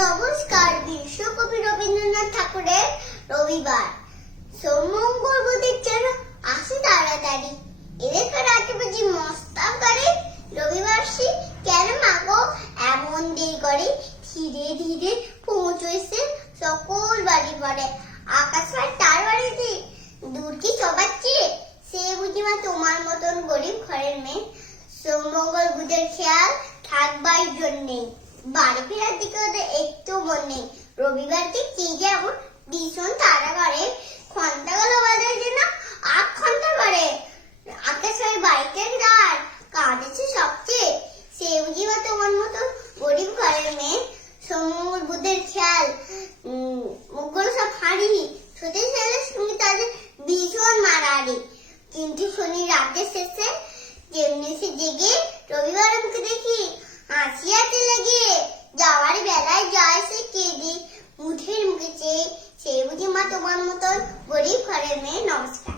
নমস্কার। বিশ্বকবি রবীন্দ্রনাথ ঠাকুরের রবিবার। সোমঙ্গল বুধের যেন আসে তাড়াতাড়ি, এদের রাতে বুঝি মস্তা করে। রবিবার সে কেন মাগো এমন দেরি করে? ধীরে ধীরে পৌঁছেছে সকল বাড়ি ঘরে। আকাশ পায় তার বাড়িতে, দূর কি সবার চেয়ে? সে বুঝি মা তোমার মতন গরিব ঘরের মেয়ে। সোমঙ্গল বুধের খেয়াল থাকবার জন্যে বাড়ি ফেরার দিকে ওদের একটু মন নেই। রবিবারকে কি যেমন ভীষণ তাড়া করে, ঘন্টাগুলো বাজার জন্য 8 ঘন্টা পরে। আকাশ হয় বাড়িতে রাত, কাঁদেছে সবচেয়ে। সে বুঝি বা তোমার মতো গরিব ঘরের মেয়ে। সোমঙ্গল বুধের খেয়াল মুখগুলো সব হাঁড়ি ছোটে ছেলের সঙ্গে তাদের ভীষণ মারামারি। কিন্তু শনি রাতের শেষে যেমনি সে জেগে রবিবার মুখে দেখি হাসিয়াতে লেগে যাওয়ার বেলায় যায় সে কেঁদে মুঠের মুখে চেয়ে। সে বুঝি মা তোমার মতন গরিব ঘরের মেয়ে। নমস্কার।